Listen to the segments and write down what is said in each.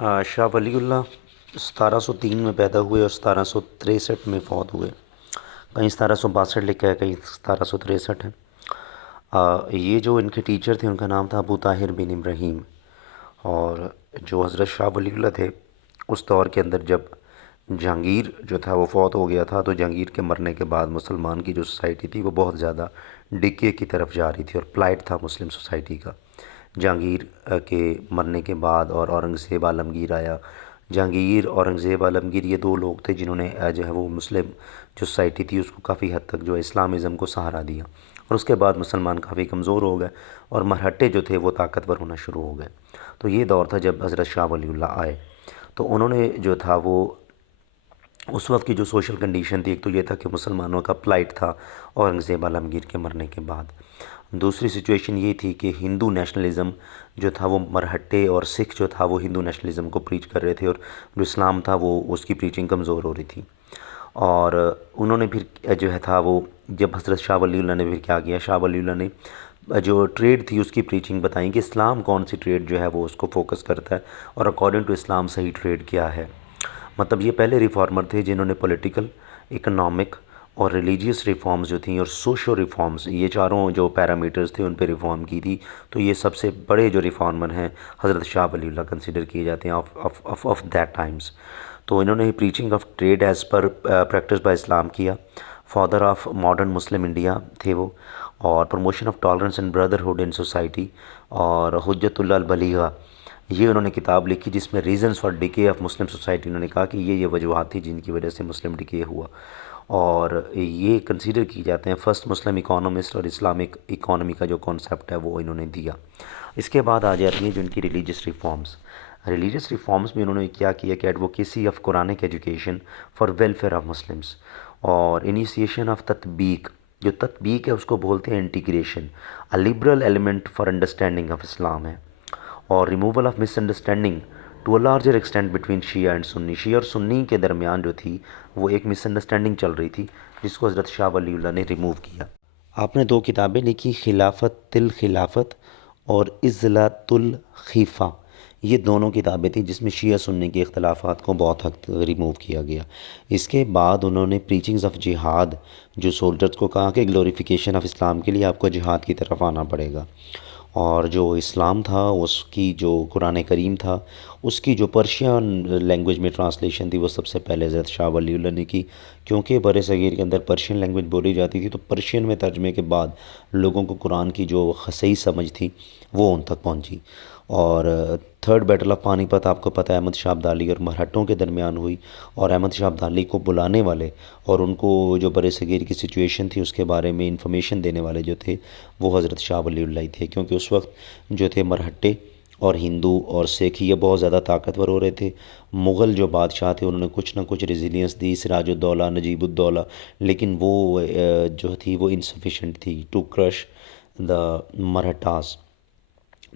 شاہ ولی اللہ 1703 میں پیدا ہوئے اور 1763 میں فوت ہوئے۔ کہیں 1762 لکھا ہے، کہیں 1763 ہے۔ یہ جو ان کے ٹیچر تھے ان کا نام تھا ابو طاہر بن ابراہیم، اور جو حضرت شاہ ولی اللہ تھے اس دور کے اندر جب جہانگیر جو تھا وہ فوت ہو گیا تھا، تو جہانگیر کے مرنے کے بعد مسلمان کی جو سوسائٹی تھی وہ بہت زیادہ ڈکے کی طرف جا رہی تھی، اور پلائٹ تھا مسلم سوسائٹی کا۔ جہانگیر کے مرنے کے بعد اور اورنگزیب عالمگیر آیا۔ جہانگیر، اورنگزیب عالمگیر یہ دو لوگ تھے جنہوں نے جو ہے وہ مسلم جو سوسائٹی تھی اس کو کافی حد تک جو اسلامزم کو سہارا دیا، اور اس کے بعد مسلمان کافی کمزور ہو گئے اور مرہٹے جو تھے وہ طاقتور ہونا شروع ہو گئے۔ تو یہ دور تھا جب حضرت شاہ ولی اللہ آئے، تو انہوں نے جو تھا وہ اس وقت کی جو سوشل کنڈیشن تھی، ایک تو یہ تھا کہ مسلمانوں کا پلائٹ تھا اورنگزیب عالمگیر کے مرنے کے بعد۔ دوسری سچویشن یہ تھی کہ ہندو نیشنلزم جو تھا وہ مرہٹے، اور سکھ جو تھا وہ ہندو نیشنلزم کو پریچ کر رہے تھے، اور جو اسلام تھا وہ اس کی پریچنگ کمزور ہو رہی تھی۔ اور انہوں نے پھر جو ہے تھا وہ جب حضرت شاہ ولی اللہ نے پھر کیا کیا، شاہ ولی اللہ نے جو ٹریڈ تھی اس کی پریچنگ بتائیں کہ اسلام کون سی ٹریڈ جو ہے وہ اس کو فوکس کرتا ہے، اور اکارڈنگ ٹو اسلام صحیح ٹریڈ کیا ہے۔ مطلب یہ پہلے ریفارمر تھے جنہوں نے پولیٹیکل، اکنامک اور ریلیجیس ریفارمز جو تھیں اور سوشو ریفارمز، یہ چاروں جو پیرامیٹرز تھے ان پہ ریفارم کی تھی۔ تو یہ سب سے بڑے جو ریفارمر ہیں حضرت شاہ ولی اللہ کنسیڈر کیے جاتے ہیں آف دیٹ ٹائمز۔ تو انہوں نے preaching of trade as per practice by Islam کیا۔ Father of modern Muslim India تھے وہ، اور promotion of tolerance and brotherhood in society, اور حجت اللہ البلیغہ یہ انہوں نے کتاب لکھی جس میں reasons for decay of Muslim society, انہوں نے کہا کہ یہ وجوہات تھیں جن کی وجہ سے مسلم ڈکے ہوا، اور یہ کنسیڈر کی جاتے ہیں فرسٹ مسلم اکانومسٹ، اور اسلامک اکانومی کا جو کانسیپٹ ہے وہ انہوں نے دیا۔ اس کے بعد آ جاتی ہیں جو ان کی ریلیجیس ریفارمز میں انہوں نے کیا کیا کہ advocacy of Quranic education for welfare of Muslims, اور انیشیشن آف تطبیق، جو تطبیق ہے اس کو بولتے ہیں integration, liberal element for understanding of Islam ہے، اور removal of misunderstanding to a larger extent between Shia and Sunni, Shia اور سنی کے درمیان جو تھی وہ ایک مس انڈرسٹینڈنگ چل رہی تھی جس کو حضرت شاہ ولی اللہ نے ریموو کیا۔ آپ نے دو کتابیں لکھی، خلافت الخلافت اور اضلاۃ الخیفہ، یہ دونوں کتابیں تھیں جس میں شیعہ سنی کے اختلافات کو بہت حد تک ریموو کیا گیا۔ اس کے بعد انہوں نے پریچنگز آف جہاد، جو سولجرز کو کہا کہ گلوریفیکیشن آف اسلام کے لیے آپ کو جہاد کی طرف آنا پڑے گا، اور جو اسلام تھا اس کی جو قرآن کریم تھا اس کی جو پرشین لینگویج میں ٹرانسلیشن تھی وہ سب سے پہلے حضرت شاہ ولی اللہ نے کی، کیونکہ بر صغیر کے اندر پرشین لینگویج بولی جاتی تھی، تو پرشین میں ترجمے کے بعد لوگوں کو قرآن کی جو صحیح سمجھ تھی وہ ان تک پہنچی۔ اور تھرڈ بیٹل آف پانی پت آپ کو پتہ ہے احمد شاہ ابدالی اور مرہٹوں کے درمیان ہوئی، اور احمد شاہ ابدالی کو بلانے والے اور ان کو جو بر صغیر کی سچویشن تھی اس کے بارے میں انفارمیشن دینے والے جو تھے وہ حضرت شاہ ولی اللہ ہی تھے، کیونکہ اس وقت جو تھے مرہٹے اور ہندو اور سکھ یہ بہت زیادہ طاقتور ہو رہے تھے۔ مغل جو بادشاہ تھے انہوں نے کچھ نہ کچھ ریزیلینس دی، سراج الدولہ، نجیب الدولہ، لیکن وہ جو تھی وہ انسفیشینٹ تھی ٹو کرش دا مرہٹاز۔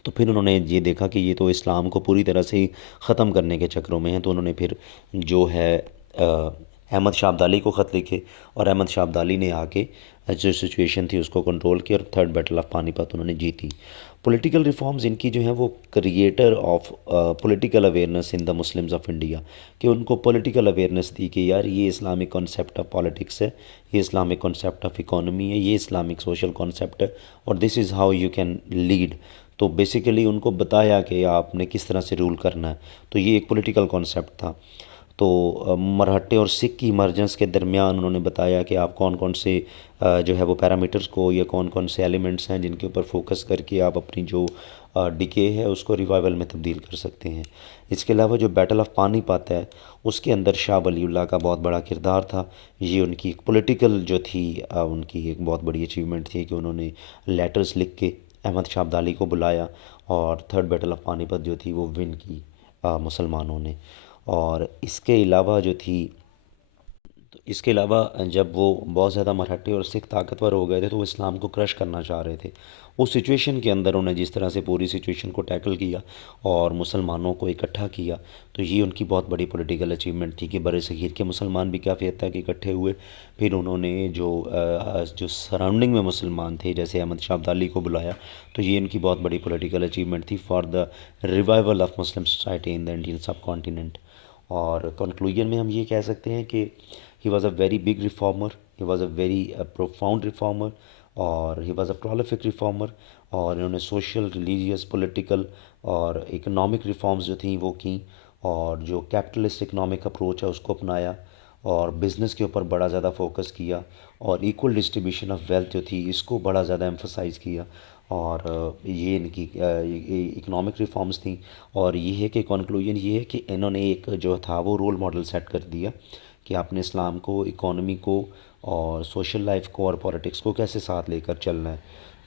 تو پھر انہوں نے یہ دیکھا کہ یہ تو اسلام کو پوری طرح سے ہی ختم کرنے کے چکروں میں ہیں، تو انہوں نے پھر جو ہے احمد شاہ ابدالی کو خط لکھے، اور احمد شاہ ابدالی نے آ کے جو سچویشن تھی اس کو کنٹرول کیا، اور تھرڈ بیٹل آف پانی پت انہوں نے جیتی۔ پولیٹیکل ریفارمز ان کی جو ہیں وہ creator of political awareness in the Muslims of India, کہ ان کو پولیٹیکل اویئرنیس دی کہ یار یہ اسلامک کانسیپٹ آف پالیٹکس ہے، یہ اسلامک کانسیپٹ آف اکانومی ہے، یہ اسلامک سوشل کانسیپٹ ہے، اور this is how you can lead. تو بیسیکلی ان کو بتایا کہ آپ نے کس طرح سے رول کرنا ہے، تو یہ ایک پولیٹیکل کانسیپٹ تھا۔ تو مرہٹے اور سکھ کی ایمرجنس کے درمیان انہوں نے بتایا کہ آپ کون کون سے جو ہے وہ پیرامیٹرز کو یا کون کون سے ایلیمنٹس ہیں جن کے اوپر فوکس کر کے آپ اپنی جو ڈکے ہے اس کو ریوائول میں تبدیل کر سکتے ہیں۔ اس کے علاوہ جو بیٹل آف پانی پت ہے اس کے اندر شاہ ولی اللہ کا بہت بڑا کردار تھا، یہ ان کی ایک پولیٹیکل جو تھی ان کی ایک بہت بڑی اچیومنٹ تھی کہ انہوں نے لیٹرز لکھ کے احمد شاہ ابدالی کو بلایا، اور تھرڈ بیٹل آف پانی پت جو تھی وہ ون کی مسلمانوں نے۔ اور اس کے علاوہ جو تھی، اس کے علاوہ جب وہ بہت زیادہ مرہٹے اور سکھ طاقتور ہو گئے تھے تو وہ اسلام کو کرش کرنا چاہ رہے تھے، اس سچویشن کے اندر انہیں جس طرح سے پوری سچویشن کو ٹیکل کیا اور مسلمانوں کو اکٹھا کیا، تو یہ ان کی بہت بڑی پولیٹیکل اچیومنٹ تھی کہ بر صغیر کے مسلمان بھی کافی حد تک اکٹھے ہوئے۔ پھر انہوں نے جو سراؤنڈنگ میں مسلمان تھے جیسے احمد شاہ ابدالی کو بلایا، تو یہ ان کی بہت بڑی پولیٹیکل اچیومنٹ تھی for the revival of Muslim society in the Indian sub continent. اور کنکلوژن میں ہم یہ کہہ سکتے ہیں کہ he was a very big reformer, he was a very profound reformer, اور ہی واز اے پرالفک ریفارمر، اور انہوں نے سوشل، ریلیجیس، پولیٹیکل اور اکنامک ریفارمز جو تھیں وہ کیں، اور جو کیپٹلسٹ اکنامک اپروچ ہے اس کو اپنایا، اور بزنس کے اوپر بڑا زیادہ فوکس کیا، اور ایکول ڈسٹریبیوشن آف ویلتھ جو تھی اس کو بڑا زیادہ ایمفسائز کیا، اور یہ ان کی اکنامک ریفارمز تھیں۔ اور یہ ہے کہ کنکلوژن یہ ہے کہ انہوں نے ایک جو تھا وہ رول ماڈل سیٹ کر دیا کہ آپ نے اسلام کو، اکانومی کو اور سوشل لائف کو اور پولیٹکس کو کیسے ساتھ لے کر چلنا ہے۔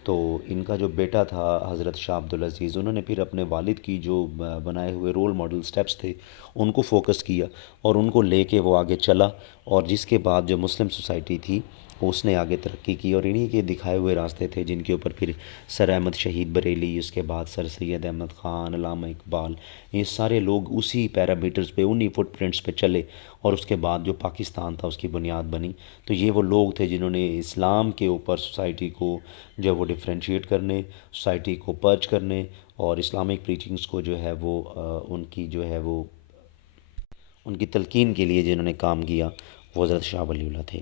تو ان کا جو بیٹا تھا حضرت شاہ عبدالعزیز، انہوں نے پھر اپنے والد کی جو بنائے ہوئے رول ماڈل سٹیپس تھے ان کو فوکس کیا اور ان کو لے کے وہ آگے چلا، اور جس کے بعد جو مسلم سوسائٹی تھی اس نے آگے ترقی کی، اور انہی کے دکھائے ہوئے راستے تھے جن کے اوپر پھر سر احمد شہید بریلی، اس کے بعد سر سید احمد خان، علامہ اقبال، یہ سارے لوگ اسی پیرامیٹرز پہ، انہی فٹ پرنٹس پہ چلے، اور اس کے بعد جو پاکستان تھا اس کی بنیاد بنی۔ تو یہ وہ لوگ تھے جنہوں نے اسلام کے اوپر سوسائٹی کو جو وہ ڈفرینشیٹ کرنے، سوسائٹی کو پرچ کرنے، اور اسلامک پریچنگز کو جو ہے وہ ان کی جو ہے وہ ان کی تلقین کے لیے جنہوں نے کام کیا وہ حضرت شاہ ولی اللہ تھے۔